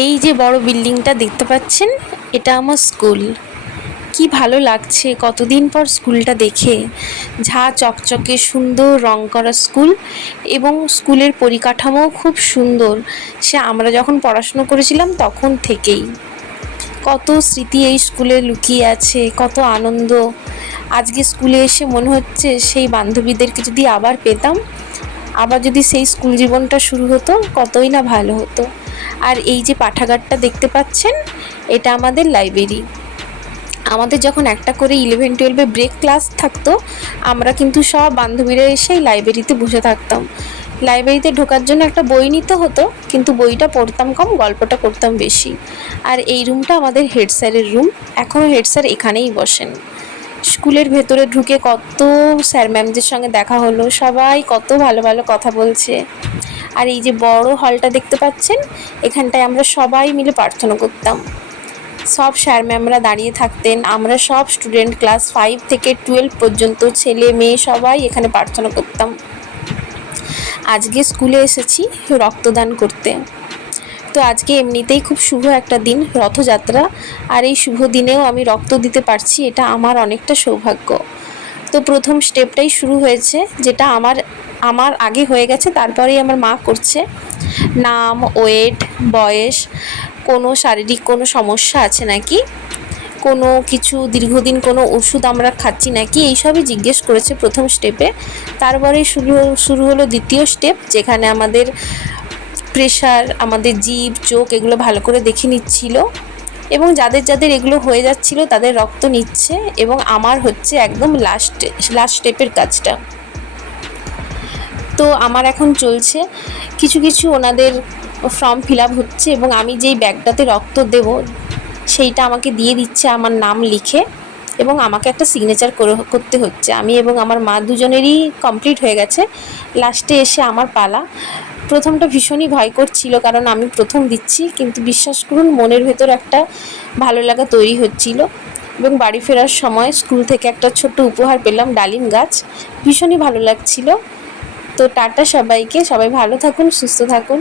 এই যে বড় বিল্ডিংটা দেখতে পাচ্ছেন, এটা আমার স্কুল। কি ভালো লাগছে কতদিন পর স্কুলটা দেখে। ঝাঁ চকচকে সুন্দর রং করা স্কুল, এবং স্কুলের পরিকাঠামোও খুব সুন্দর। সে আমরা যখন পড়াশুনো করেছিলাম তখন থেকেই কত স্মৃতি এই স্কুলে লুকিয়ে আছে, কত আনন্দ। আজকে স্কুলে এসে মনে হচ্ছে সেই বান্ধবীদেরকে যদি আবার পেতাম, আবার যদি সেই স্কুল জীবনটা শুরু হতো, কতই না ভালো হতো। আর এই যে পাঠাগারটা দেখতে পাচ্ছেন, এটা আমাদের লাইব্রেরি। আমাদের যখন একটা করে 11-12 ব্রেক ক্লাস থাকতো, আমরা কিন্তু সব বান্ধবীরা এসেই লাইব্রেরিতে বসে থাকতাম। লাইব্রেরিতে ঢোকার জন্য একটা বই নিতে হতো, কিন্তু বইটা পড়তাম কম, গল্পটা করতাম বেশি। আর এই রুমটা আমাদের হেড স্যারের রুম। এখনও হেড স্যার এখানেই বসেন। স্কুলের ভেতরে ঢুকে কত স্যার ম্যামদের সঙ্গে দেখা হলো, সবাই কত ভালো ভালো কথা বলছে। আর এই যে বড় হলটা দেখতে পাচ্ছেন, এখানটায় আমরা সবাই মিলে প্রার্থনা করতাম। সব স্যার ম্যামরা দাঁড়িয়ে থাকতেন, আমরা সব স্টুডেন্ট ক্লাস 5 থেকে 12 পর্যন্ত ছেলে মেয়ে সবাই এখানে প্রার্থনা করতাম। আজকে স্কুলে এসেছি রক্তদান করতে। তো আজকে এমনিতেই খুব শুভ একটা দিন, রথযাত্রা। আর এই শুভ দিনেও আমি রক্ত দিতে পারছি, এটা আমার অনেকটা সৌভাগ্য। তো প্রথম স্টেপটাই শুরু হয়েছে, যেটা আমার আগে হয়ে গেছে, তারপরেই আমার মা করছে। নাম, ওয়েট, বয়স, কোনো শারীরিক কোনো সমস্যা আছে নাকি, কোনো কিছু দীর্ঘদিন কোনো ওষুধ আমরা খাচ্ছি নাকি, এইসবই জিজ্ঞেস করেছে প্রথম স্টেপে। তারপরে শুরু হলো দ্বিতীয় স্টেপ, যেখানে আমাদের প্রেশার, আমাদের জিভ, চোখ এগুলো ভালো করে দেখে নিচ্ছিল, এবং যাদের যাদের এগুলো হয়ে যাচ্ছিল তাদের রক্ত নিচ্ছে। এবং আমার হচ্ছে একদম লাস্ট স্টেপের কাজটা। তো আমার এখন চলছে কিছু কিছু ওনাদের ফর্ম ফিল আপ হচ্ছে, এবং আমি যেই ব্যাগটাতে রক্ত দেব সেইটা আমাকে দিয়ে দিচ্ছে আমার নাম লিখে, এবং আমাকে একটা সিগনেচার করতে হচ্ছে। আমি এবং আমার মা দুজনেরই কমপ্লিট হয়ে গেছে। লাস্টে এসে আমার পালা। প্রথমটা ভীষণই ভয় করছিল, কারণ আমি প্রথম দিচ্ছি, কিন্তু বিশ্বাস করুন মনের ভেতর একটা ভালো লাগা তৈরি হচ্ছিল। এবং বাড়ি ফেরার সময় স্কুল থেকে একটা ছোট্ট উপহার পেলাম, ডালিম গাছ। ভীষণই ভালো লাগছিল। তো টাটা সবাইকে, সবাই ভালো থাকুন, সুস্থ থাকুন।